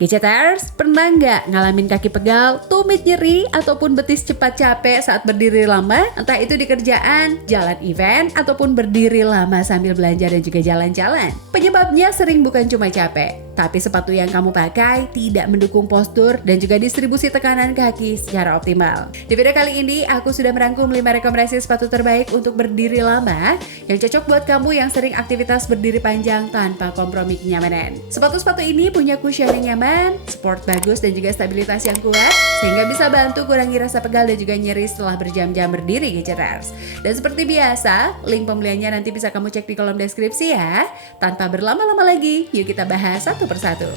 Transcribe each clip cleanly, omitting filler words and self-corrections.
Gadgeters, pernah nggak ngalamin kaki pegal, tumit nyeri, ataupun betis cepat capek saat berdiri lama? Entah itu di kerjaan, jalan event, ataupun berdiri lama sambil belanja dan juga jalan-jalan. Penyebabnya sering bukan cuma capek, tapi sepatu yang kamu pakai tidak mendukung postur dan juga distribusi tekanan kaki secara optimal. Di video kali ini, aku sudah merangkum 5 rekomendasi sepatu terbaik untuk berdiri lama yang cocok buat kamu yang sering aktivitas berdiri panjang tanpa kompromi kenyamanan. Sepatu-sepatu ini punya cushion yang nyaman, sport bagus dan juga stabilitas yang kuat sehingga bisa bantu kurangi rasa pegal dan juga nyeri setelah berjam-jam berdiri, Gadgeters. Dan seperti biasa, link pembeliannya nanti bisa kamu cek di kolom deskripsi ya. Tanpa berlama-lama lagi, yuk kita bahas satu persatu.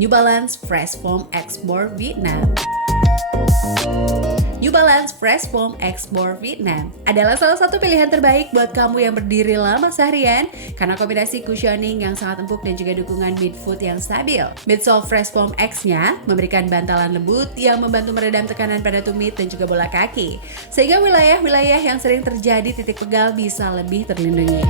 New Balance Fresh Foam X-More Vietnam. New Balance Fresh Foam X-More Vietnam adalah salah satu pilihan terbaik buat kamu yang berdiri lama seharian karena kombinasi cushioning yang sangat empuk dan juga dukungan midfoot yang stabil. Midsole Fresh Foam X-nya memberikan bantalan lembut yang membantu meredam tekanan pada tumit dan juga bola kaki, sehingga wilayah-wilayah yang sering terjadi titik pegal bisa lebih terlindungi.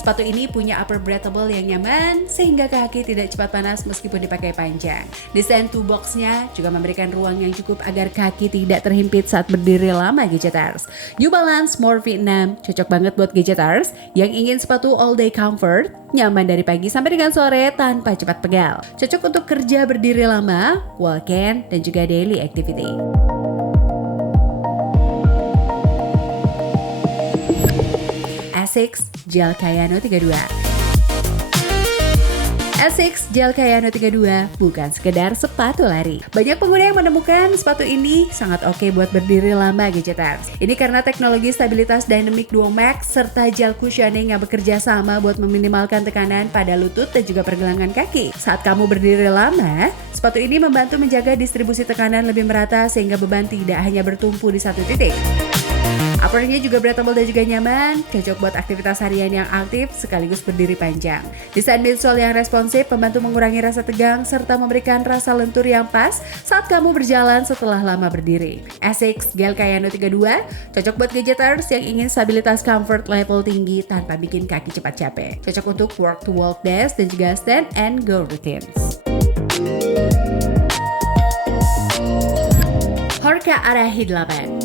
Sepatu ini punya upper breathable yang nyaman sehingga kaki tidak cepat panas meskipun dipakai panjang. Desain toe box-nya juga memberikan ruang yang cukup agar kaki tidak terhimpit saat berdiri lama, Gadgeters. New Balance More Vietnam cocok banget buat Gadgeters yang ingin sepatu all day comfort, nyaman dari pagi sampai dengan sore tanpa cepat pegal. Cocok untuk kerja berdiri lama, weekend, dan juga daily activity. Asics Gel Kayano 32. Asics Gel Kayano 32 bukan sekedar sepatu lari. Banyak pengguna yang menemukan sepatu ini sangat oke buat berdiri lama, Gadgeters. Ini karena teknologi stabilitas Dynamic Duo Max serta gel cushioning yang bekerja sama buat meminimalkan tekanan pada lutut dan juga pergelangan kaki. Saat kamu berdiri lama, sepatu ini membantu menjaga distribusi tekanan lebih merata sehingga beban tidak hanya bertumpu di satu titik. Uppernya juga breathable dan juga nyaman, cocok buat aktivitas harian yang aktif sekaligus berdiri panjang. Desain midsole yang responsif membantu mengurangi rasa tegang serta memberikan rasa lentur yang pas saat kamu berjalan setelah lama berdiri. Asics Gel Kayano 32 cocok buat Gadgeters yang ingin stabilitas comfort level tinggi tanpa bikin kaki cepat capek. Cocok untuk walk to walk desk dan juga stand and go routines. Hoka Arahi 8.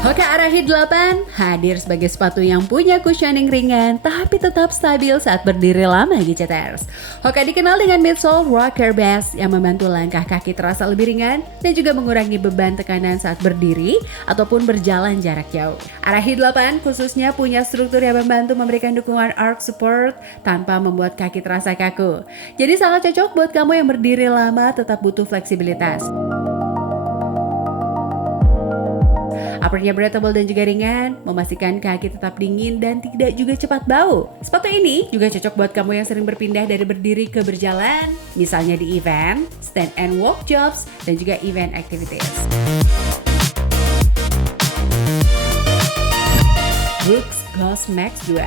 Hoka Arahi 8 hadir sebagai sepatu yang punya cushioning ringan tapi tetap stabil saat berdiri lama, Gadgeters. Hoka dikenal dengan midsole rocker base yang membantu langkah kaki terasa lebih ringan dan juga mengurangi beban tekanan saat berdiri ataupun berjalan jarak jauh. Arahi 8 khususnya punya struktur yang membantu memberikan dukungan arch support tanpa membuat kaki terasa kaku. Jadi sangat cocok buat kamu yang berdiri lama tetap butuh fleksibilitas. Uppernya breathable dan juga ringan, memastikan kaki tetap dingin dan tidak juga cepat bau. Sepatu ini juga cocok buat kamu yang sering berpindah dari berdiri ke berjalan, misalnya di event, stand and walk jobs, dan juga event activities. Brooks Ghost Max 2.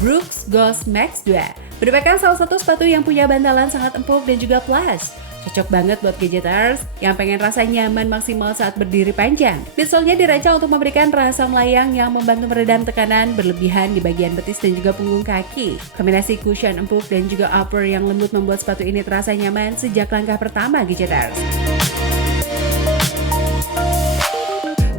Brooks Ghost Max 2 merupakan salah satu sepatu yang punya bantalan sangat empuk dan juga plus. Cocok banget buat Gadgeters yang pengen rasa nyaman maksimal saat berdiri panjang. Midsole-nya dirancang untuk memberikan rasa melayang yang membantu meredam tekanan berlebihan di bagian betis dan juga punggung kaki. Kombinasi cushion empuk dan juga upper yang lembut membuat sepatu ini terasa nyaman sejak langkah pertama, Gadgeters.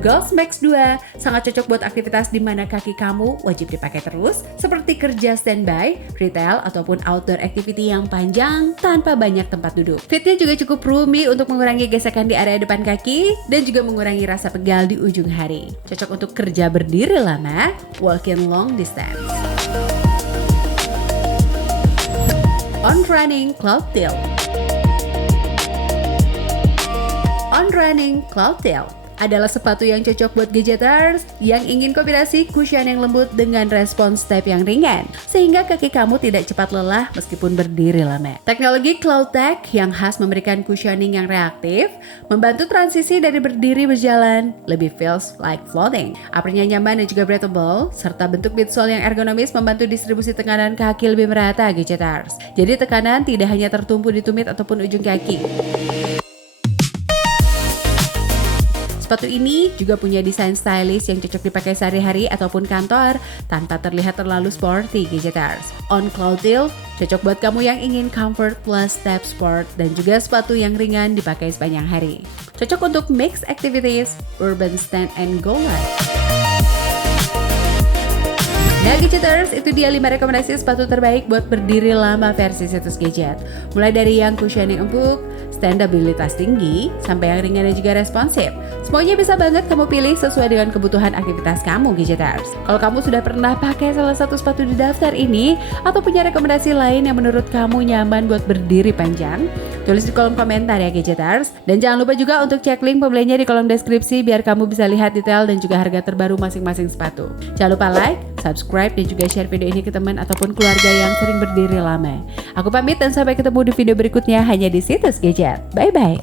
Ghost Max 2 sangat cocok buat aktivitas di mana kaki kamu wajib dipakai terus, seperti kerja standby, retail, ataupun outdoor activity yang panjang tanpa banyak tempat duduk. Fitnya juga cukup roomy untuk mengurangi gesekan di area depan kaki dan juga mengurangi rasa pegal di ujung hari. Cocok untuk kerja berdiri lama, walking long distance. On Running Cloud Tilt. On Running Cloud Tilt adalah sepatu yang cocok buat Gadgeters yang ingin kombinasi cushion yang lembut dengan respons step yang ringan, sehingga kaki kamu tidak cepat lelah meskipun berdiri lama. Teknologi Cloud Tech yang khas memberikan cushioning yang reaktif, membantu transisi dari berdiri berjalan, lebih feels like floating. Uppernya nyaman dan juga breathable, serta bentuk midsole yang ergonomis membantu distribusi tekanan kaki lebih merata, Gadgeters. Jadi tekanan tidak hanya tertumpu di tumit ataupun ujung kaki. Sepatu ini juga punya desain stylish yang cocok dipakai sehari-hari ataupun kantor tanpa terlihat terlalu sporty, Gadgeters. On Cloudtilt cocok buat kamu yang ingin comfort plus step sport dan juga sepatu yang ringan dipakai sepanjang hari. Cocok untuk mixed activities, urban stand and go life. Nah Gadgeters, itu dia 5 rekomendasi sepatu terbaik buat berdiri lama versi Situs Gadget. Mulai dari yang cushioning empuk, standabilitas tinggi, sampai yang ringan dan juga responsif. Semuanya bisa banget kamu pilih sesuai dengan kebutuhan aktivitas kamu, Gadgeters. Kalau kamu sudah pernah pakai salah satu sepatu di daftar ini, atau punya rekomendasi lain yang menurut kamu nyaman buat berdiri panjang, tulis di kolom komentar ya Gadgeters. Dan jangan lupa juga untuk cek link pembelinya di kolom deskripsi biar kamu bisa lihat detail dan juga harga terbaru masing-masing sepatu. Jangan lupa like, subscribe, dan juga share video ini ke teman ataupun keluarga yang sering berdiri lama. Aku pamit dan sampai ketemu di video berikutnya hanya di Situs Gadget. Bye-bye.